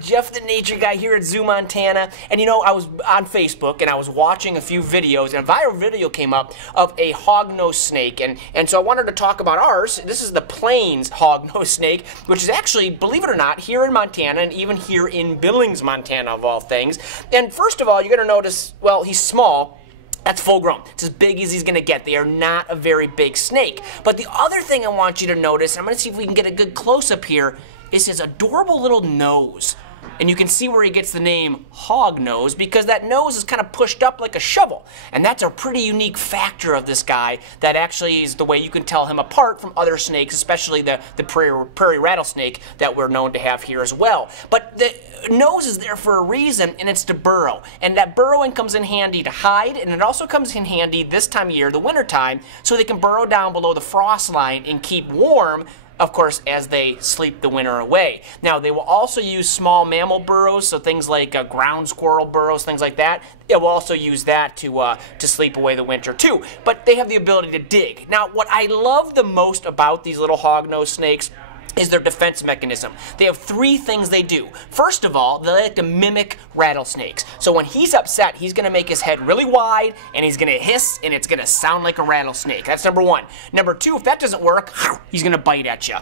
Jeff the Nature Guy here at ZooMontana. And you know, I was on Facebook and I was watching a few videos, and a viral video came up of a hognose snake. And so I wanted to talk about ours. This is the Plains hognose snake, which is actually, believe it or not, here in Montana, and even here in Billings, Montana, of all things. And first of all, you're going to notice, well, he's small. That's full grown. It's as big as he's going to get. They are not a very big snake. But the other thing I want you to notice, and I'm going to see if we can get a good close-up here, is his adorable little nose. And you can see where he gets the name Hognose, because that nose is kind of pushed up like a shovel. And that's a pretty unique factor of this guy that actually is the way you can tell him apart from other snakes, especially the prairie rattlesnake that we're known to have here as well. But the nose is there for a reason, and it's to burrow. And that burrowing comes in handy to hide, and it also comes in handy this time of year, the winter time, so they can burrow down below the frost line and keep warm, of course, as they sleep the winter away. Now, they will also use small mammal burrows, so things like ground squirrel burrows, things like that. They will also use that to sleep away the winter too. But they have the ability to dig. Now, what I love the most about these little hognose snakes is their defense mechanism. They have three things they do. First of all, they like to mimic rattlesnakes. So when he's upset, he's going to make his head really wide, and he's going to hiss, and it's going to sound like a rattlesnake. That's number one. Number two, if that doesn't work, he's going to bite at you.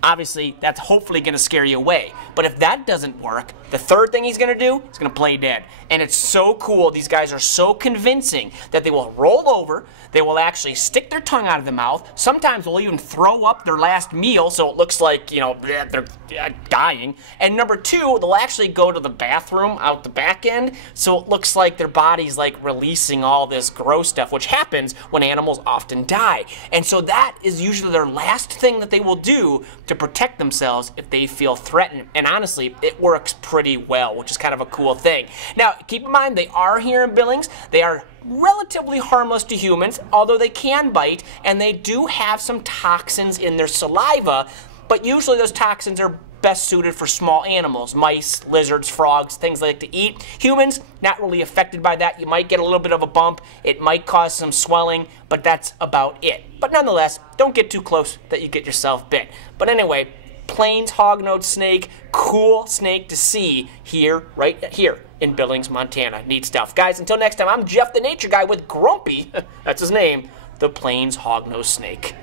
Obviously, that's hopefully going to scare you away. But if that doesn't work, the third thing he's going to do is going to play dead. And it's so cool. These guys are so convincing that they will roll over. They will actually stick their tongue out of the mouth. Sometimes they'll even throw up their last meal so it looks like, you know, they're dying. And number two, they'll actually go to the bathroom out the back end so it looks like their body's like releasing all this gross stuff, which happens when animals often die. And so that is usually their last thing that they will do to protect themselves if they feel threatened. And honestly, it works pretty well, which is kind of a cool thing. Now, keep in mind, they are here in Billings. They are relatively harmless to humans, although they can bite, and they do have some toxins in their saliva, but usually those toxins are best suited for small animals, mice, lizards, frogs, things they like to eat. Humans, not really affected by that. You might get a little bit of a bump. It might cause some swelling, but that's about it. But nonetheless, don't get too close that you get yourself bit. But anyway, Plains hognose snake, cool snake to see here, right here in Billings, Montana. Neat stuff. Guys, until next time, I'm Jeff the Nature Guy with Grumpy, that's his name, the Plains hognose snake.